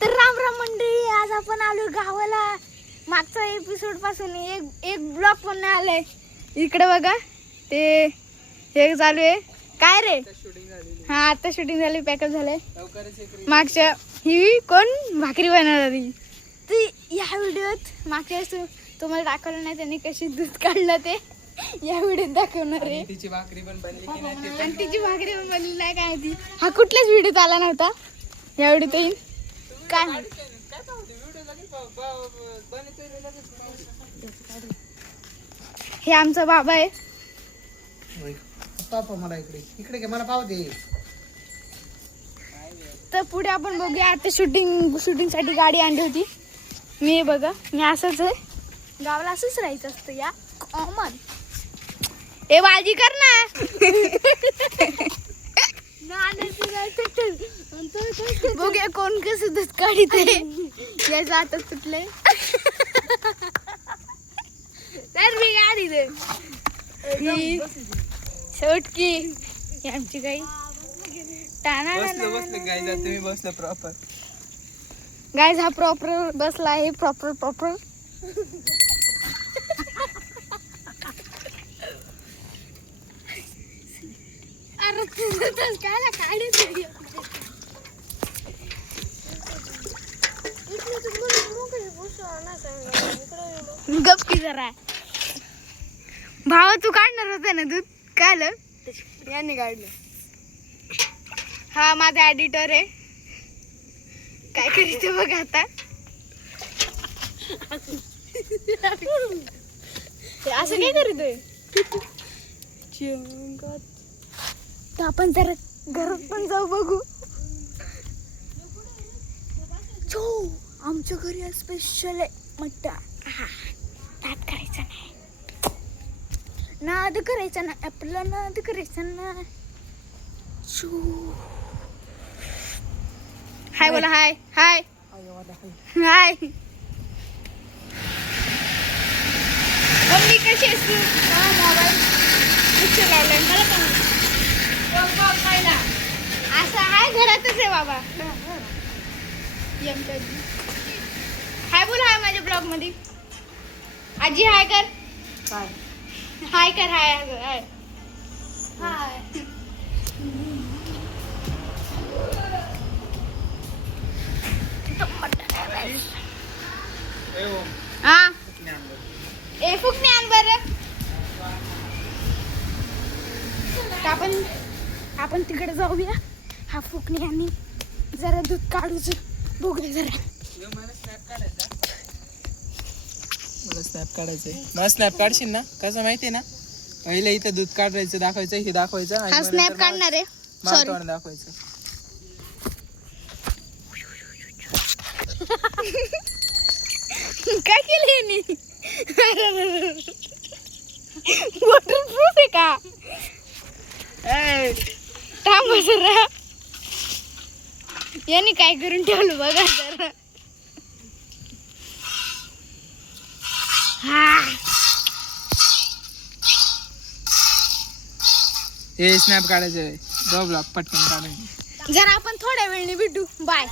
तर राम राम मंडळी, आज आपण आलो गावाला. मागचा एपिसोड पासून एक ब्लॉग पण नाही आलाय. इकडे बघा, ते हे चालू आहे. काय रे? हा, आता शूटिंग झाली, पॅकअप झालंय. मागच्या ही कोण भाकरी बनवणार ती या व्हिडिओत मागच्या तुम्हाला दाखवलं नाही त्यांनी कशी दूध काढलं ते या व्हिडिओत दाखवणार आहे. तिची भाकरी पण बनली की नाही आणि तिची भाकरी पण बनली नाही काय ती. हा कुठल्याच व्हिडिओत आला नव्हता, या व्हिडिओत येईल काय. हे आमचा बाबा आहे. मला इकडे मला पाव दे. तर पुढे आपण बघूया. आता शूटिंग साठी गाडी आणली होती. मी बघा, मी असंच आहे, गावाला असंच राहायचं असतं या कॉमन. ए बाजी कर ना. बघूया कोण कसं दूध काढीत आहे. याचं आता सुटलंय तर मी गाडी दे. ही शेवटकी ही आमची गाई. तुम्ही बसलो प्रॉपर. गाईज हा प्रॉपर बसला आहे. प्रॉपर अरे काय काढायचं. गप की जरा. भावा तू काढणार होता ना दूध, काय आलं यांनी काढलं. हा माझा एडिटर आहे. काय करायचं बघ आता. असं काय करतोय. तर आपण जरा घरात पण जाऊ बघू. आमच्या घरी स्पेशल आहे मट्टा. नाद करायचा नाही, नाद करायचा ना, आपला नाद करायचा ना. हाय बोला. हाय हाय हाय. मम्मी कशी आहेस तू? मोबाईल पिक्चर लावलाय मला पण. असं हाय घरातच आहे बाबा. हाय बोल. हाय माझ्या ब्लॉग मध्ये. आजी हाय कर. हाय कर. हाय हाय हाय. हा ए फुकणे आण बरं. आपण तिकडे जाऊया. हा फुकणे आणि जरा दूध काढूच बघूया जरा. मला स्नॅप काढायचंय. मला स्नॅप काढशील ना? कसं माहितीये ना, पहिले इथं दूध काढायचं, दाखवायचं, हे दाखवायचं. हा स्नॅप काढणार आहे. सॉरी दाखवायचं. काय केलं यांनी? वॉटरप्रूफ आहे का? थांब जरा. यांनी काय करून ठेवलं बघा जरा. हे स्नॅप काढायचं. ब्लॉग पटकन काढायचं. जरा आपण थोड्या वेळाने भेटू. बाय.